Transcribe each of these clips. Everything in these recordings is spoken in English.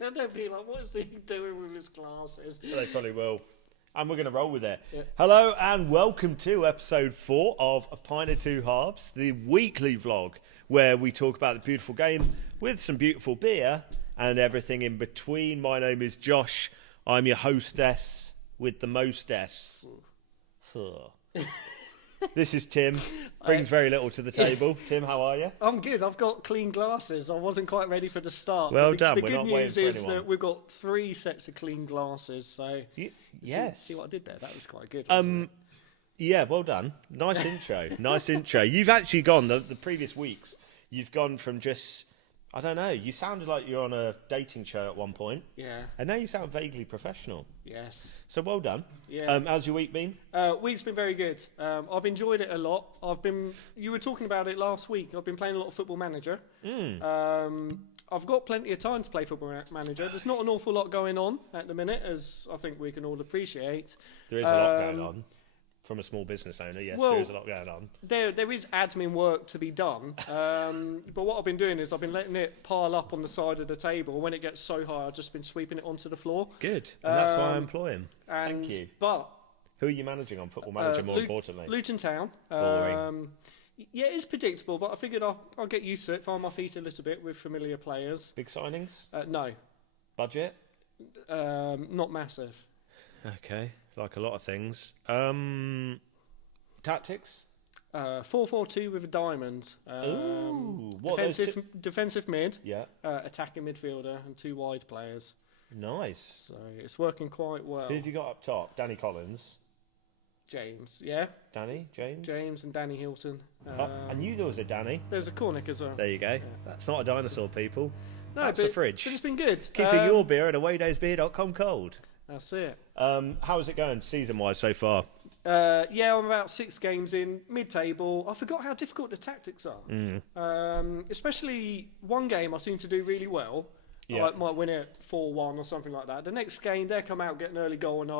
They'll be like, what is he doing with his glasses? They probably will. And we're going to roll with it. Yeah. Hello and welcome to episode 4 of A Pint or Two Halves, the weekly vlog where we talk about the beautiful game with some beautiful beer and everything in between. My name is Josh. I'm your hostess with the mostess. This is Tim. Brings very little to the table. Tim, how are you? I'm good. I've got clean glasses. I wasn't quite ready for the start. Well the, done. The We're good not news waiting for is anyone. that we've got 3 sets of clean glasses. So Yes. see what I did there? That was quite good. Wasn't it? Yeah, well done. Nice intro. Nice intro. You've actually gone, the previous weeks, you've gone from just, I don't know, you sounded like you're on a dating show at one point. Yeah. And now you sound vaguely professional. Yes. So well done. Yeah. How's your week been? Week's been very good. I've enjoyed it a lot. You were talking about it last week. I've been playing a lot of Football Manager. I've got plenty of time to play Football Manager. There's not an awful lot going on at the minute, as I think we can all appreciate. There is a lot going on. From a small business owner, yes, well, there is a lot going on. There is admin work to be done, but what I've been doing is I've been letting it pile up on the side of the table. When it gets so high, I've just been sweeping it onto the floor. Good, and that's why I employ him. And, Thank you. But who are you managing on Football Manager, more importantly? Luton Town. Boring. Yeah, it's predictable, but I figured I'll get used to it, find my feet a little bit with familiar players. Big signings? No. Budget? Not massive. Okay, like a lot of things. Tactics? 4-4-2 with a diamond. Ooh, what defensive mid, Yeah. attacking midfielder, and 2 wide players. Nice. So it's working quite well. Who have you got up top? Danny Collins. James, yeah. Danny? James? James and Danny Hilton. I knew there was a Danny. There's a Cornick as well. There you go. That's not a dinosaur, people. No, That's but, a fridge. But it's been good. Keeping your beer at awaydaysbeer.com cold. That's it. How's it going season-wise so far? Yeah, I'm about 6 games in, mid-table. I forgot how difficult the tactics are. Especially one game I seem to do really well. Yeah. I might win it 4-1 or something like that. The next game, they come out, get an early goal, and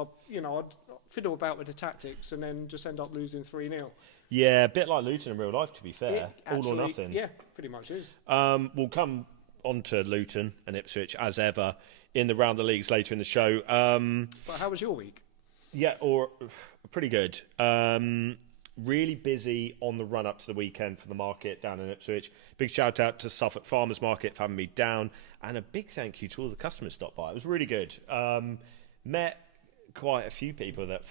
I'd fiddle about with the tactics and then just end up losing 3-0. Yeah, a bit like Luton in real life, to be fair. All or nothing. Yeah, pretty much is. We'll come on to Luton and Ipswich, as ever, in the round of leagues later in the show. But how was your week? Yeah, pretty good. Really busy on the run up to the weekend for the market down in Ipswich. Big shout out to Suffolk Farmers Market for having me down, and a big thank you to all the customers stopped by. It was really good. Met quite a few people that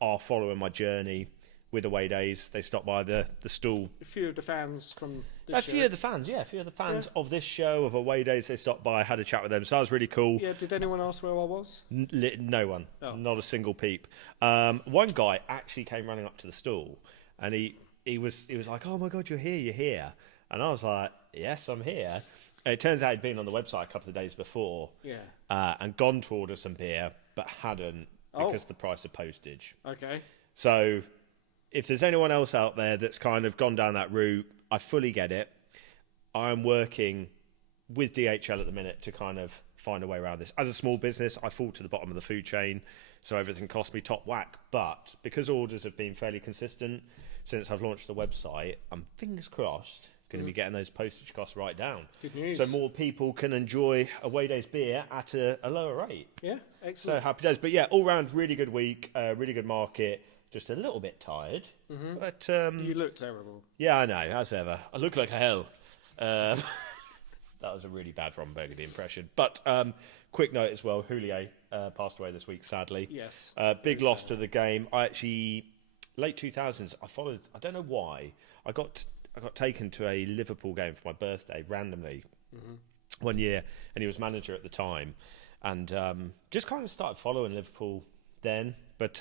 are following my journey with Away Days. They stopped by the stall. A few of the fans from this show. A few of the fans of this show, of Away Days, they stopped by, had a chat with them, so that was really cool. Yeah, did anyone ask where I was? No one. Oh. Not a single peep. One guy actually came running up to the stall, and he was like, "Oh my God, you're here." And I was like, "Yes, I'm here." And it turns out he'd been on the website a couple of days before, and gone to order some beer, but hadn't because of the price of postage. Okay. So if there's anyone else out there that's kind of gone down that route, I fully get it. I'm working with DHL at the minute to kind of find a way around this. As a small business, I fall to the bottom of the food chain, so everything costs me top whack. But because orders have been fairly consistent since I've launched the website, I'm fingers crossed going to be getting those postage costs right down. Good news. So more people can enjoy Away Days beer at a lower rate. Yeah, excellent. So happy days. But yeah, all round, really good week, really good market. Just a little bit tired. But you look terrible. yeah, I know, as ever. I look like hell. That was a really bad Ron Burgundy impression. But quick note as well, Houllier passed away this week, sadly. Yes. Big loss to the game. I actually, late 2000s, I don't know why, I got taken to a Liverpool game for my birthday randomly one year, and he was manager at the time. And just kind of started following Liverpool then. But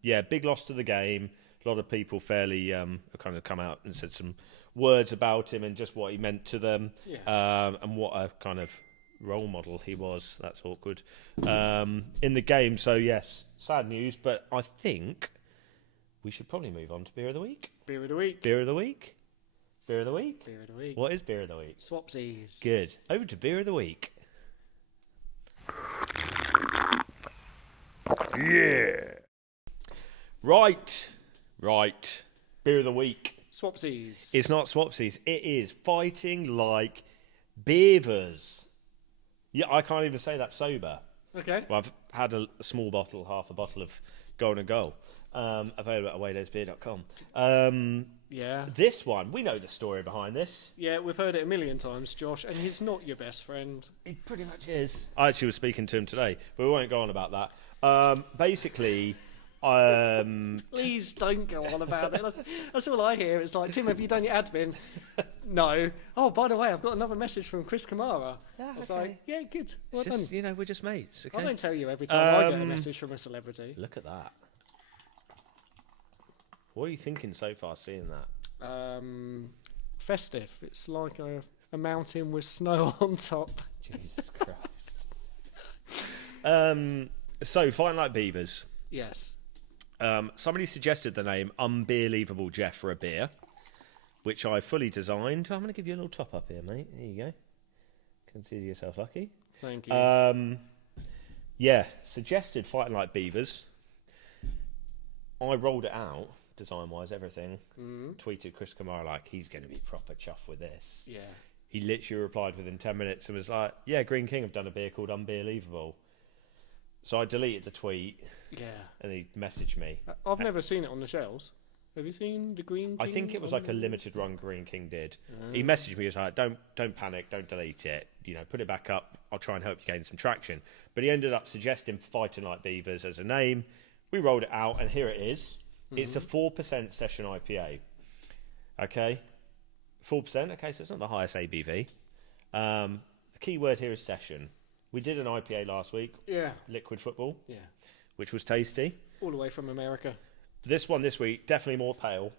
yeah, big loss to the game. A lot of people fairly kind of come out and said some words about him and just what he meant to them, and what a kind of role model he was. That's awkward in the game. So yes, sad news. But I think we should probably move on to beer of the week. Beer of the week. Beer of the week. Beer of the week. Beer of the week. What is beer of the week? Swapsies. Good. Over to beer of the week. Yeah. Right. Beer of the week. Swapsies. It's not Swapsies. It is Fighting Like Beavers. Yeah, I can't even say that sober. Okay. Well, I've had a small bottle, half a bottle of Golden Goal, available at awaydaysbeer.com. Yeah. This one, we know the story behind this. Yeah, we've heard it a million times, Josh, and he's not your best friend. He pretty much is. I actually was speaking to him today, but we won't go on about that. Basically, Please don't go on about it. That's all I hear. It's like, Tim, have you done your admin? No. Oh, by the way, I've got another message from Chris Kamara. Yeah, It's okay. like, yeah, good. Well done. Just, we're just mates. Okay? I don't tell you every time I get a message from a celebrity. Look at that. What are you thinking so far seeing that? Festive. It's like a mountain with snow on top. Jesus Christ. So, Fighting Like Beavers. Yes. Somebody suggested the name Unbelievable Jeff for a beer, which I fully designed. I'm going to give you a little top up here, mate. There you go. Consider yourself lucky. Thank you. Yeah, suggested Fighting Like Beavers. I rolled it out, design-wise, everything. Tweeted Chris Kamara like, he's going to be proper chuffed with this. Yeah. He literally replied within 10 minutes and was like, yeah, Green King have done a beer called Unbelievable. So I deleted the tweet. Yeah. And he messaged me. I've never seen it on the shelves. Have you seen the Green King? I think it was like a limited run Green King did. He messaged me, he was like, don't panic, don't delete it. Put it back up. I'll try and help you gain some traction. But he ended up suggesting Fighting Like Beavers as a name. We rolled it out, and here it is. It's a 4% session IPA. Okay? 4%, okay, so it's not the highest ABV. The key word here is session. We did an IPA last week. Yeah. Liquid Football. Yeah. Which was tasty. All the way from America. This one this week, definitely more pale.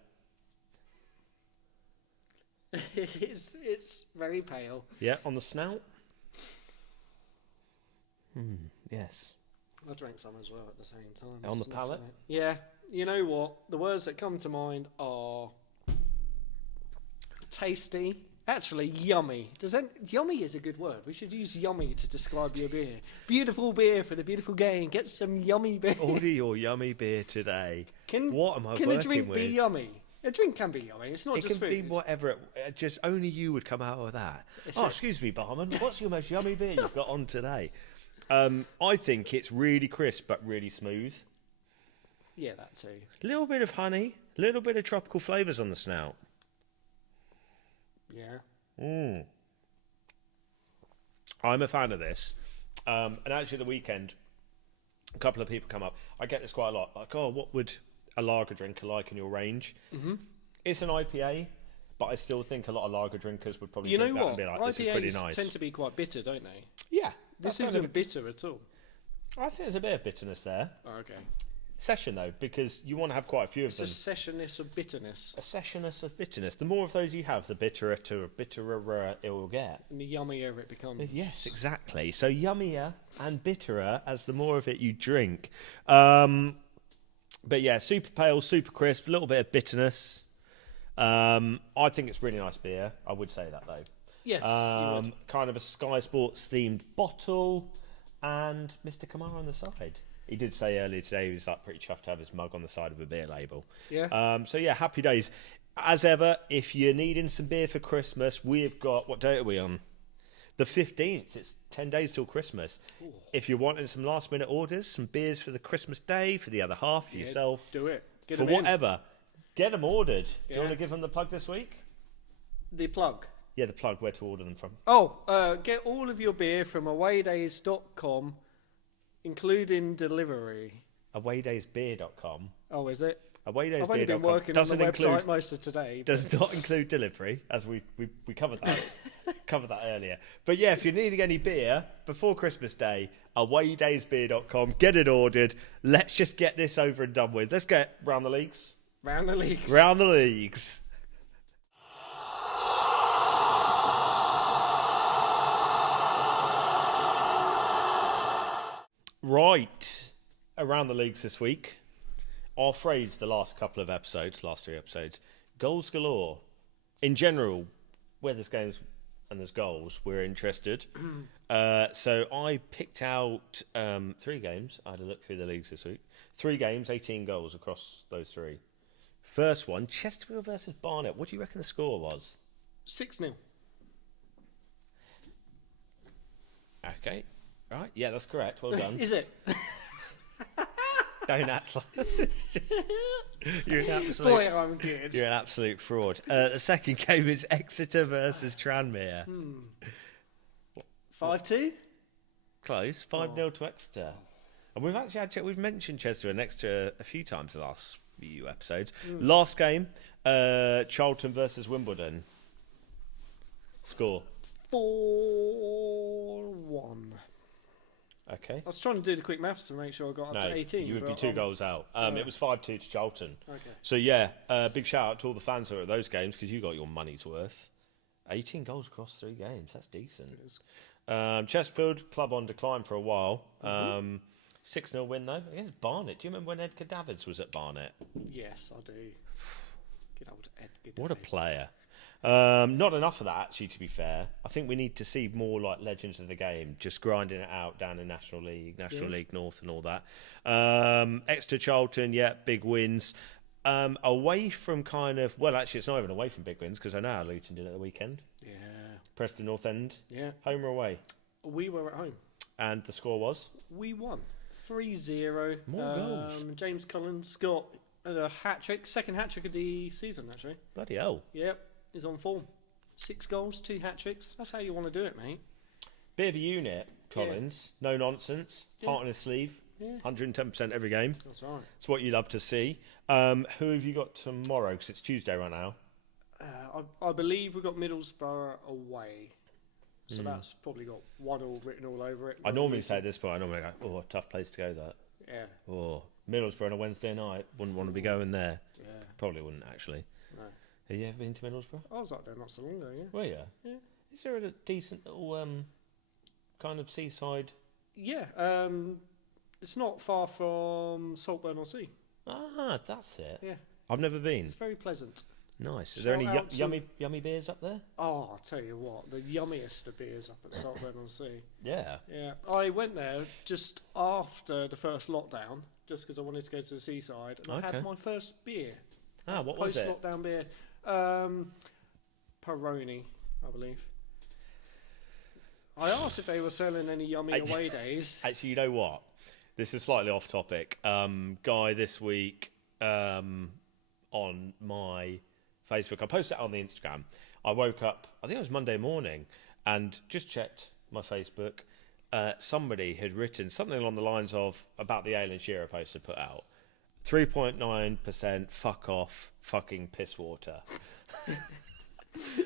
It's very pale. Yeah, on the snout. Yes. I drank some as well at the same time. On the palate? Yeah. You know what? The words that come to mind are tasty. Actually, yummy. Yummy is a good word. We should use yummy to describe your beer. Beautiful beer for the beautiful game. Get some yummy beer. Order your yummy beer today. What am I working with? Can a drink be yummy? A drink can be yummy. It's not just food. It can be whatever. Just only you would come out with that. Excuse me, barman. What's your most yummy beer you've got on today? I think it's really crisp but really smooth. Yeah, that too. A little bit of honey, a little bit of tropical flavours on the snout. Yeah. I'm a fan of this. And actually, the weekend, a couple of people come up. I get this quite a lot. Like, oh, what would a lager drinker like in your range? Mm-hmm. It's an IPA, but I still think a lot of lager drinkers would probably drink that and be like, this is pretty nice. IPAs tend to be quite bitter, don't they? Yeah. This isn't bitter at all. I think there's a bit of bitterness there. Oh, okay. Session, though, because you want to have quite a few of them. It's a sessionness of bitterness. A sessionness of bitterness. The more of those you have, the bitterer it will get. And the yummier it becomes. Yes, exactly. So yummier and bitterer as the more of it you drink. But yeah, super pale, super crisp, a little bit of bitterness. I think it's really nice beer. I would say that, though. Yes, you would. Kind of a Sky Sports themed bottle and Mr. Kamara on the side. He did say earlier today he was like pretty chuffed to have his mug on the side of a beer label. Yeah. So yeah, happy days. As ever, if you're needing some beer for Christmas, we've got, what date are we on? The 15th. It's 10 days till Christmas. Ooh. If you're wanting some last minute orders, some beers for the Christmas day, for the other half, for yourself. Do it. Get for them whatever. Get them ordered. Do you want to give them the plug this week? The plug? Yeah, the plug, where to order them from. Get all of your beer from awaydays.com, including delivery. Awaydaysbeer.com. Oh, is it? Awaydaysbeer.com. I've only been working on the website most of today. Does not include delivery, as we covered that. Covered that earlier. But yeah, if you're needing any beer before Christmas Day, awaydaysbeer.com. Get it ordered. Let's just get this over and done with. Let's get round the leagues. Round the leagues. Round the leagues. Right, around the leagues this week. Our phrase the last three episodes, goals galore. In general, where there's games and there's goals, we're interested. So I picked out 3 games. I had a look through the leagues this week. 3 games, 18 goals across those 3. First one, Chesterfield versus Barnet. What do you reckon the score was? 6-0. Okay. Right. Yeah, that's correct. Well done. Is it? Don't act like you're an absolute. Boy, I'm good. You're an absolute fraud. The second game is Exeter versus Tranmere. 5-2. Close. 5-0 to Exeter. And we've actually we've mentioned Chester and Exeter a few times the last few episodes. Last game, Charlton versus Wimbledon. Score 4-1. Okay. I was trying to do the quick maths to make sure I got up to 18. You would be but 2 goals out. It was 5-2 to Charlton. Okay. So yeah, big shout out to all the fans who are at those games because you got your money's worth. 18 goals across 3 games. That's decent. Chesterfield, club on decline for a while. 6-0 win though against Barnet. Do you remember when Edgar Davids was at Barnet? Yes, I do. Good old Edgar. What a player. Not enough of that, actually, to be fair. I think we need to see more like legends of the game, just grinding it out down in National League North and all that. Exeter Charlton, yeah, big wins. Away from kind of, well, actually, it's not even away from big wins because I know how Luton did at the weekend. Yeah. Preston North End. Yeah. Home or away? We were at home. And the score was? We won 3-0. More goals. James Collins got a hat-trick, second hat-trick of the season, actually. Bloody hell. Yep, he's on form. 6 goals, 2 hat-tricks. That's how you want to do it, mate. Bit of a unit, Collins. No nonsense. Heart on his sleeve. Yeah. 110% every game. That's all right. It's what you love to see. Who have you got tomorrow? Because it's Tuesday right now. I believe we've got Middlesbrough away. So that's probably got 1-1 written all over it. I normally say at this point, I normally go, oh, tough place to go that. Yeah. Oh, Middlesbrough on a Wednesday night. Wouldn't want to be going there. Yeah. Probably wouldn't, actually. No. Have you ever been to Middlesbrough? I was up there not so long ago, yeah. Were you? Yeah. Is there a decent little kind of seaside? Yeah. It's not far from Saltburn-on-Sea. Ah, that's it. Yeah. I've never been. It's very pleasant. Nice. Is there any yummy beers up there? Oh, I'll tell you what, the yummiest of beers up at Saltburn-on-Sea. Yeah. Yeah. I went there just after the first lockdown, just because I wanted to go to the seaside, and I had my first beer. Ah, what was it? Post-lockdown beer. Peroni, I believe. I asked if they were selling any yummy away days. Actually, you know what? This is slightly off topic. Guy this week on my Facebook, I posted it on the Instagram. I woke up, I think it was Monday morning, and just checked my Facebook. Somebody had written something along the lines of about the Alan Shearer post I put out. 3.9% fuck off fucking piss water.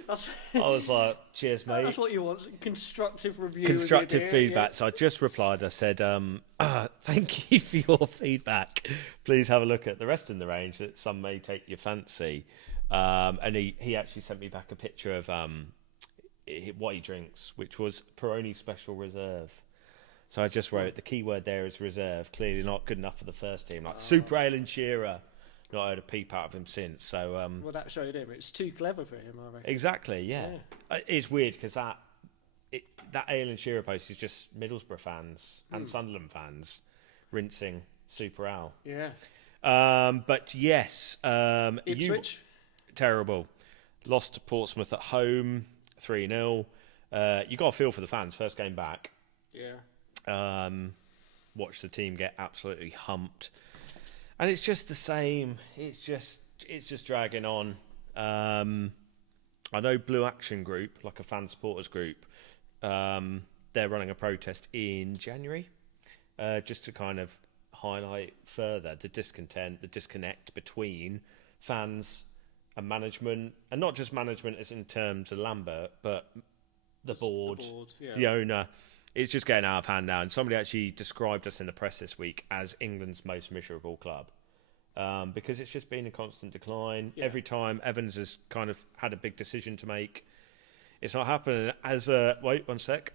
I was like, cheers, mate. That's what you want, constructive review. Constructive feedback. Yeah. So I just replied, I said, thank you for your feedback. Please have a look at the rest in the range that some may take your fancy. And he actually sent me back a picture of what he drinks, which was Peroni Special Reserve. So I just wrote, the key word there is reserve. Clearly not good enough for the first team. Like Super Alan Shearer. Not heard a peep out of him since. So well, that showed him. It's too clever for him, I reckon. Exactly, yeah. It's weird because that Alan Shearer post is just Middlesbrough fans and Sunderland fans rinsing Super Al. Yeah. But yes, Ipswich. Terrible. Lost to Portsmouth at home, 3-0. You got a feel for the fans. First game back. Yeah. Watch the team get absolutely humped. And it's just the same. It's just dragging on. I know Blue Action Group, like a fan supporters group, they're running a protest in January, just to kind of highlight further the discontent, the disconnect between fans and management, and not just management as in terms of Lambert, but the board, the owner. It's just getting out of hand now. And somebody actually described us in the press this week as England's most miserable club. Because it's just been a constant decline. Yeah. Every time Evans has kind of had a big decision to make, it's not happening. Wait 1 sec.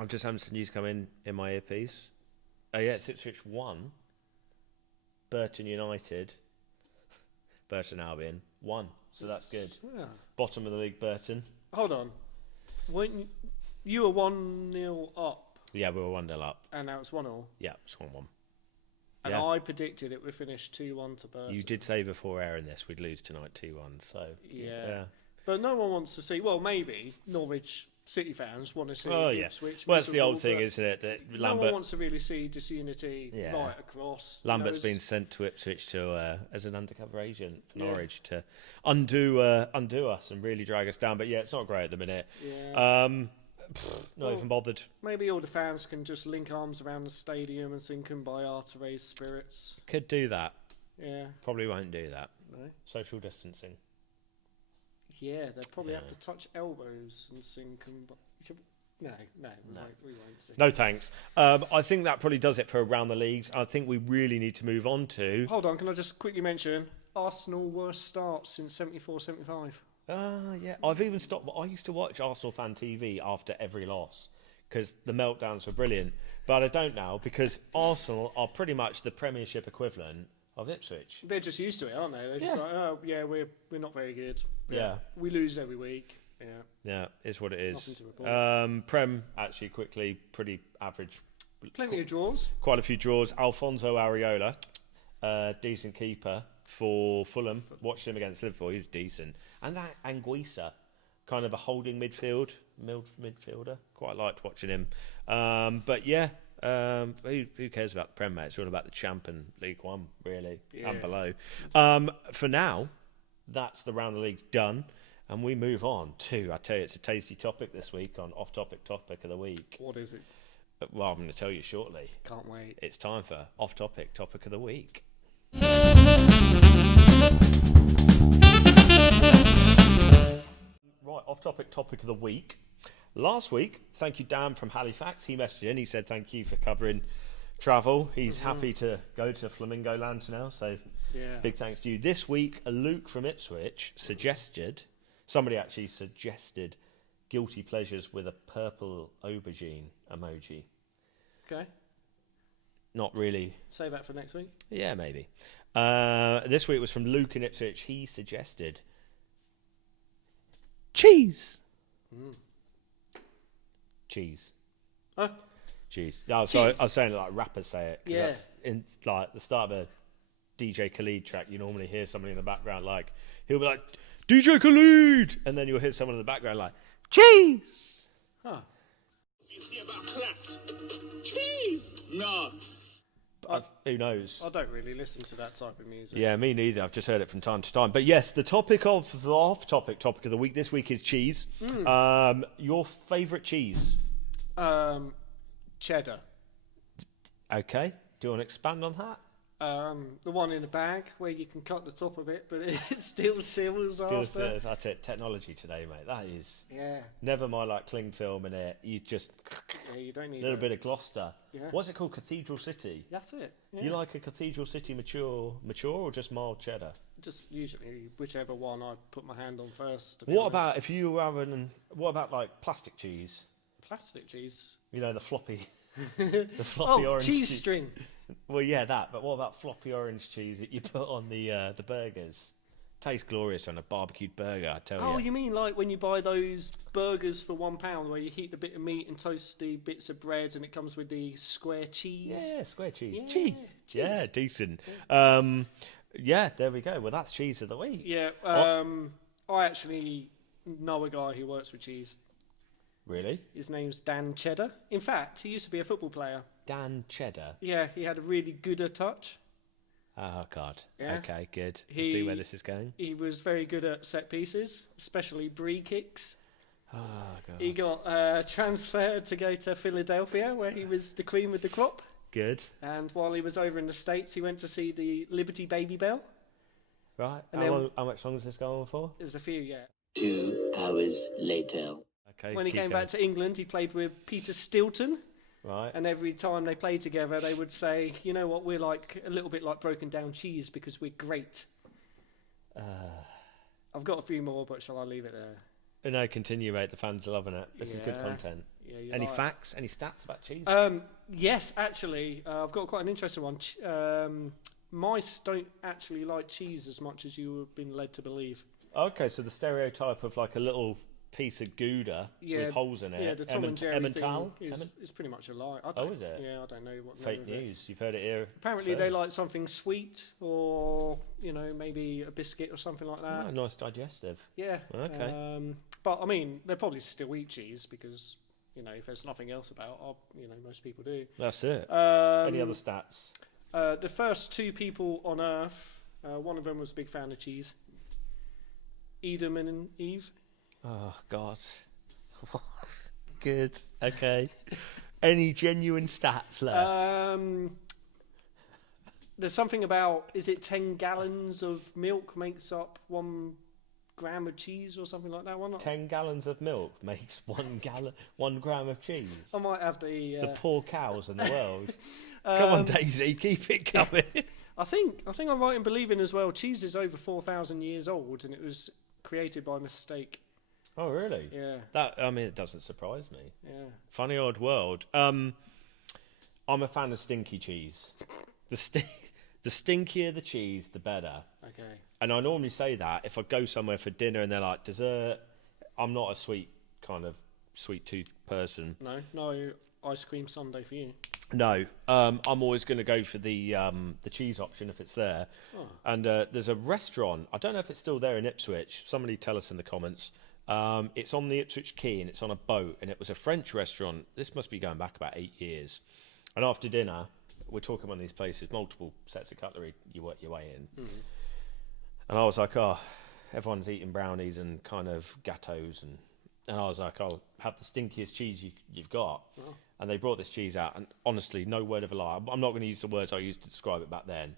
I'm just having some news come in my earpiece. Oh yeah, it's Ipswich 1. Burton United. Burton Albion 1. So that's good. Yeah. Bottom of the league, Burton. Hold on. You were 1-0 up. Yeah, we were 1-0 up. And now it's 1-0. Yeah, it's 1-1. And I predicted it would finish 2-1 to Burton. You did say before airing this we'd lose tonight 2-1, so... Yeah. But no one wants to see... Well, maybe Norwich City fans want to see Ipswich. Well, that's the old miserable, thing, isn't it? That no Lambert one wants to really see disunity right across. Lambert's been sent to Ipswich to as an undercover agent for Norwich to undo us and really drag us down. But yeah, it's not great at the minute. Yeah. Not even bothered. Maybe all the fans can just link arms around the stadium and sing Kumbaya to raise spirits. Could do that. Yeah. Probably won't do that. No. Social distancing. Yeah, they'd probably have to touch elbows and sing Kumbaya. No, we won't sing. No thanks. I think that probably does it for around the leagues. I think we really need to move on to... Hold on, can I just quickly mention Arsenal worst start since 74-75? Yeah. I've even stopped. I used to watch Arsenal Fan TV after every loss because the meltdowns were brilliant. But I don't now because Arsenal are pretty much the Premiership equivalent of Ipswich. They're just used to it, aren't they? They're just like, oh, yeah, we're not very good. Yeah. We lose every week. Yeah. Yeah, it's what it is. Nothing to report. Prem, actually, quickly, pretty average. Plenty of draws. Quite a few draws. Alfonso Areola, decent keeper for Fulham. Watched him against Liverpool. He was decent. And that Anguissa, kind of a holding midfielder. Quite liked watching him. But yeah, who cares about the Prem, mate? It's all about the champ and League One, really, and below. For now, that's the round of the leagues done. And we move on to, I tell you, it's a tasty topic this week on Off-Topic Topic of the Week. What is it? Well, I'm going to tell you shortly. Can't wait. It's time for Off-Topic Topic of the Week. Right, Off-Topic Topic of the Week. Last week, thank you, Dan from Halifax. He messaged in. He said thank you for covering travel. He's happy to go to Flamingo Land now, so big thanks to you. This week, Luke from Ipswich somebody actually suggested guilty pleasures with a purple aubergine emoji. Okay. Not really. Save that for next week? Yeah, maybe. This week was from Luke in Ipswich. He suggested cheese. Huh? Cheese. No, sorry, I was saying it like rappers say it. Yeah. That's in like the start of a DJ Khaled track, you normally hear somebody in the background like, he'll be like, DJ Khaled! And then you'll hear someone in the background like, cheese! Huh. You see about claps? Cheese! No. Who knows? I don't really listen to that type of music. Yeah, me neither. I've just heard it from time to time. But yes, the topic of the off-topic topic of the week this week is cheese. Your favourite cheese? Cheddar. Okay. Do you want to expand on that? The one in the bag where you can cut the top of it, but it still seals after. That's it. Technology today, mate. That is. Yeah. Never mind like cling film in it. You just. Yeah, you don't need a little bit of Gloucester. Yeah. What's it called? Cathedral City. That's it. Yeah. You like a Cathedral City mature or just mild cheddar? Just usually whichever one I put my hand on first. What about if you were having? What about like plastic cheese? Plastic cheese. You know the floppy. The floppy orange cheese string. Well, yeah, that. But what about floppy orange cheese that you put on the burgers? Tastes glorious on a barbecued burger, I tell you. Oh, you mean like when you buy those burgers for £1 where you heat a bit of meat and toast the bits of bread and it comes with the square cheese? Yeah, square cheese. Yeah, cheese. cheese. Yeah, decent. Yeah, there we go. Well, that's cheese of the week. Yeah, I actually know a guy who works with cheese. Really? His name's Dan Cheddar. In fact, he used to be a football player. Dan Cheddar? Yeah, he had a really good touch. Oh, God. Yeah. Okay, good. We'll see where this is going. He was very good at set pieces, especially brie kicks. Oh, God. He got transferred to go to Philadelphia, where he was the cream of the crop. Good. And while he was over in the States, he went to see the Liberty Baby Bell. Right. And How much long is this going on for? There's a few, yeah. 2 hours later. Okay. When he came back to England, he played with Peter Stilton. Right. And every time they played together, they would say, you know what, we're like a little bit like broken down cheese because we're great. I've got a few more, but shall I leave it there? No, continue, mate. The fans are loving it. This is good content. Yeah, any facts, any stats about cheese? Yes, actually. I've got quite an interesting one. Mice don't actually like cheese as much as you have been led to believe. Okay, so the stereotype of like a little piece of Gouda with holes in it. Yeah, the Tom and Jerry Emmental thing is pretty much a lie. Is it? Yeah, I don't know what. Fake news. You've heard it here. Apparently, first. they like something sweet, or maybe a biscuit or something like that. Oh, nice digestive. Yeah. Okay. But I mean, they probably still eat cheese because if there's nothing else about, most people do. That's it. Any other stats? The first 2 people on Earth, one of them was a big fan of cheese. Adam and Eve. Oh God. Good. Okay. Any genuine stats left? There's something about, is it 10 gallons of milk makes up 1 gram of cheese or something like that? 10 gallons of milk makes 1 gram of cheese. I might have the poor cows in the world. Come on, Daisy, keep it coming. I think I'm right in believing as well. Cheese is over 4,000 years old, and it was created by mistake. Oh, really? Yeah. It doesn't surprise me. Yeah. Funny old world. I'm a fan of stinky cheese. The stinkier the cheese, the better. Okay. And I normally say that if I go somewhere for dinner and they're like dessert. I'm not a sweet tooth person. No ice cream sundae for you. No, I'm always going to go for the cheese option if it's there. Oh. And there's a restaurant. I don't know if it's still there in Ipswich. Somebody tell us in the comments. It's on the Ipswich Quay and it's on a boat. And it was a French restaurant. This must be going back about 8 years. And after dinner, we're talking one of these places, multiple sets of cutlery. You work your way in. Mm-hmm. And I was like, everyone's eating brownies and kind of gâteaux and I was like, I'll have the stinkiest cheese you've got. Oh. And they brought this cheese out, and honestly, no word of a lie. I'm not going to use the words I used to describe it back then,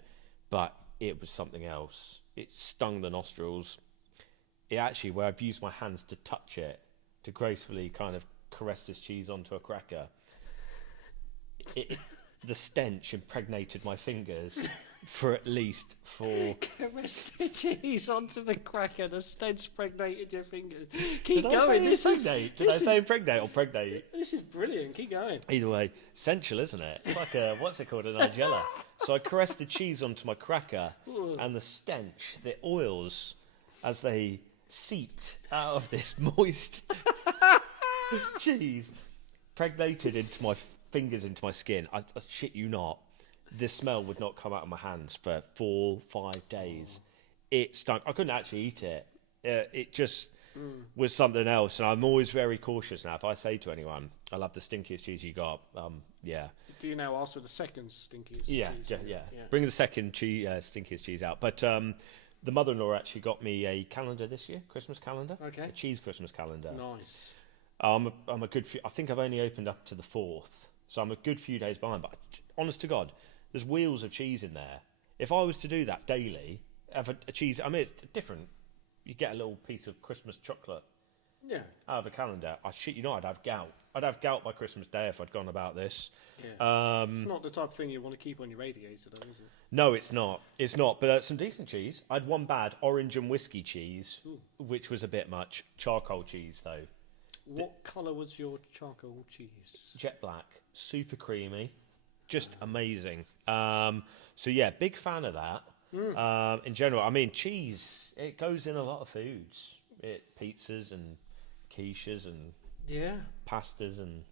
but it was something else. It stung the nostrils. It actually, where I've used my hands to touch it, to gracefully kind of caress this cheese onto a cracker, the stench impregnated my fingers for at least 4... Caress the cheese onto the cracker, the stench impregnated your fingers. Keep going. Did I say impregnate or pregnate? This is brilliant. Keep going. Either way, sensual, isn't it? It's like a, what's it called, a nigella. So I caressed the cheese onto my cracker, and the stench, the oils, as they seeped out of this moist cheese, pregnated into my fingers, into my skin. I shit you not. This smell would not come out of my hands for 4-5 days. It stunk. I couldn't actually eat it. It just was something else. And I'm always very cautious now. If I say to anyone, I love the stinkiest cheese you got, yeah. Do you now ask for the second stinkiest cheese? Yeah. Bring the second stinkiest cheese out. But the mother-in-law actually got me a calendar this year, Christmas calendar. Okay. A cheese Christmas calendar. Nice. I'm a good few, I think I've only opened up to the 4th. So I'm a good few days behind. But honest to God, there's wheels of cheese in there. If I was to do that daily, have a cheese... it's different. You get a little piece of Christmas chocolate out of a calendar. I shit you not, I'd have gout. I'd have gout by Christmas Day if I'd gone about this. Yeah. It's not the type of thing you want to keep on your radiator, though, is it? No, it's not. It's not. But some decent cheese. I had one bad orange and whiskey cheese, which was a bit much. Charcoal cheese, though. What colour was your charcoal cheese? Jet black. Super creamy. Just amazing. So yeah, big fan of that. In general, cheese, it goes in a lot of foods. Pizzas and quiches and pastas and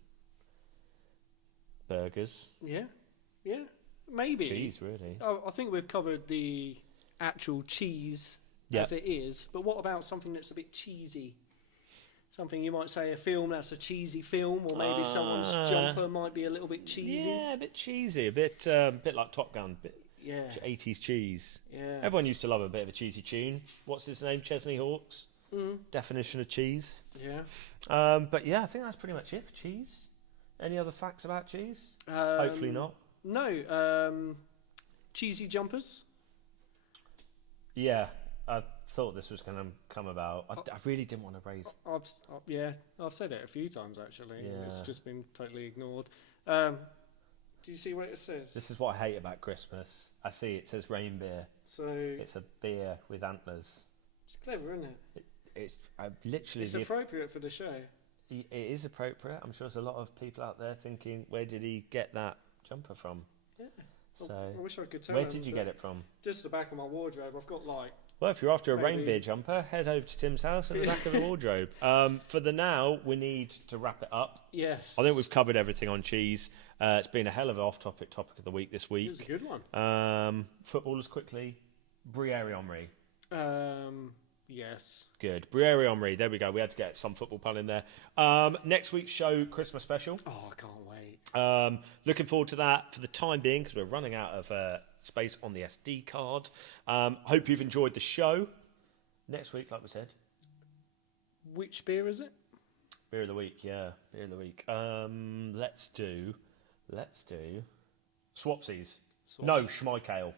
burgers. Yeah, maybe. Cheese, really. I think we've covered the actual cheese as it is, but what about something that's a bit cheesy? Something you might say, a film that's a cheesy film, or maybe someone's jumper might be a little bit cheesy. Yeah, a bit cheesy, a bit like Top Gun, 80s cheese. Yeah. Everyone used to love a bit of a cheesy tune. What's his name? Chesney Hawkes. Definition of cheese. Yeah. But yeah, I think that's pretty much it for cheese. Any other facts about cheese? Hopefully not. No. Cheesy jumpers. Yeah. I thought this was going to come about. I really didn't want to raise... I've said it a few times, actually. Yeah. It's just been totally ignored. Do you see what it says? This is what I hate about Christmas. I see it says rain beer. So it's a beer with antlers. It's clever, isn't it? It's literally... It's appropriate for the show. It is appropriate. I'm sure there's a lot of people out there thinking, where did he get that jumper from? Yeah. So I wish I could tell where did you get it from? Just the back of my wardrobe. I've got Well, if you're after a rain beer jumper, head over to Tim's house in the back of the wardrobe. For the now, we need to wrap it up. Yes. I think we've covered everything on cheese. It's been a hell of an off-topic topic of the week this week. It was a good one. Footballers quickly. Briere Henry. Yes. Good. Briere Henry. There we go. We had to get some football pun in there. Next week's show, Christmas special. Oh, I can't wait. Looking forward to that for the time being because we're running out of space on the SD card. Hope you've enjoyed the show. Next week, like we said. Which beer is it? Beer of the week, yeah. Beer of the week. Let's do Swapsies. No, Schmeikale.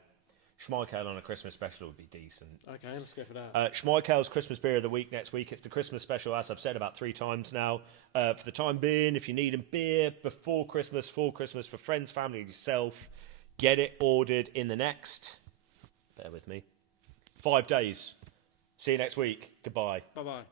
Schmeikale on a Christmas special would be decent. Okay, let's go for that. Schmeikale's Christmas Beer of the Week next week. It's the Christmas special, as I've said about 3 times now. For the time being, if you need a beer before Christmas, for Christmas, for friends, family, yourself, get it ordered in the next, bear with me, 5 days. See you next week. Goodbye. Bye-bye.